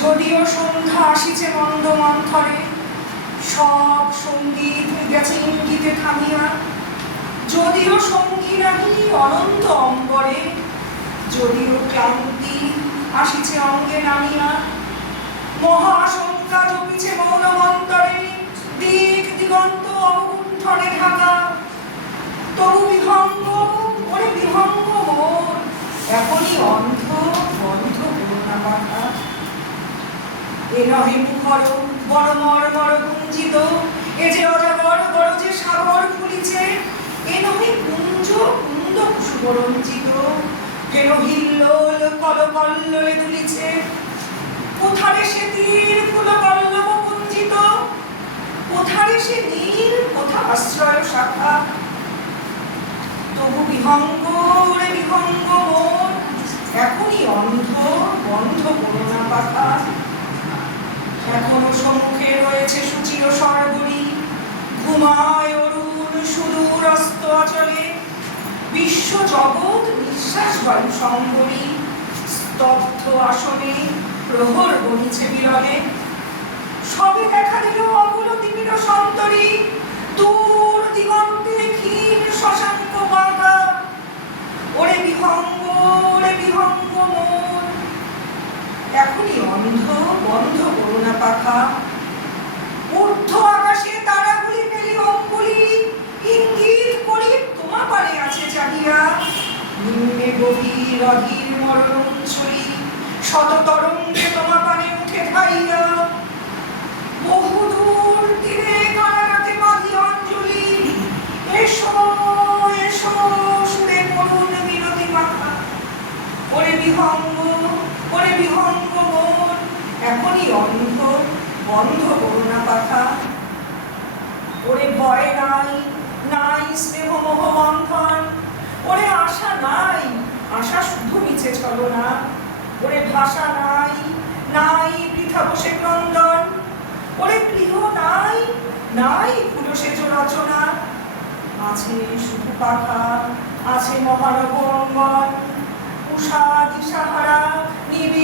যদিও সন্ধ্যা আসিছে মন্দ মন্থরে সব সংগীত গেছে ইঙ্গিতে থামিয়া। যদিও সঙ্গী নাহি অনন্ত অম্বরে যদিও ক্লান্তি আসিছে অঙ্গে নামিয়া। মহাশঙ্কা জপিছে মৌন মন্তরে দিক দিগন্ত অবগুণ্ঠনে ঢাকা। তবু বিহঙ্গ মন এখনই অন্ধ বন্ধ করুণা মাথা এ নহে মুখর বড় মর, বড় গুঞ্জিত এ যে অজাগর বড় যে সাগর ফুলিছে এ নহে কুঞ্জ, কুন্দ কুসুমরঞ্জিত হেন হিল্লোল কল কল্লোলে দুলিছে কোথারে সে তীর ফুল পল্লব কুঞ্জিত? কোথারে সে নীল, কোথা আশ্রয় শাখা? তবু বিহঙ্গ রে বিহঙ্গ মন এখনই অন্ধ, বন্ধ ঘুমায় অরুণ সুদূর অস্ত বিশ্ব জগৎ নিঃশ্বাস বায়ু সম্বরী স্তব্ধ আসনে প্রহর বহিছে বিরলে। সবে দেখা দিল অগুল তিমির সন্তরী, দূর দিগন্তে ক্ষীণ শশাঙ্ক বাঁকা। ওরে বিহঙ্গ ওরে বিহঙ্গ মন, এখনই অন্ধ বন্ধ করোনা পাখা। গভীর অধীর মরণ ছড়ি শত তরঙ্গে তোমা পানে উঠে ধাইয়া। বহুদূর তীরে কারাগাতে বাঁধি অঞ্জলি। এসো এসো, সুরে করুণ মিনতি মাথা ওরে বিহঙ্গ ওরে বিহঙ্গ মন এখনই অন্ধ বন্ধ করোনা পাখা ওরে ভয় নাই নাই স্নেহ মোহ বন্ধন ওরে আশা নাই আশা শুধু মিছে চলো না ওরে ভাষা নাই নাই বৃথা বসে ক্রন্দন। ওরে গৃহ নাই নাই সেজ রচনা। আছে শুধু পাখা, আছে মহানব অঙ্গন। উষা দিশাহারা নিবিড়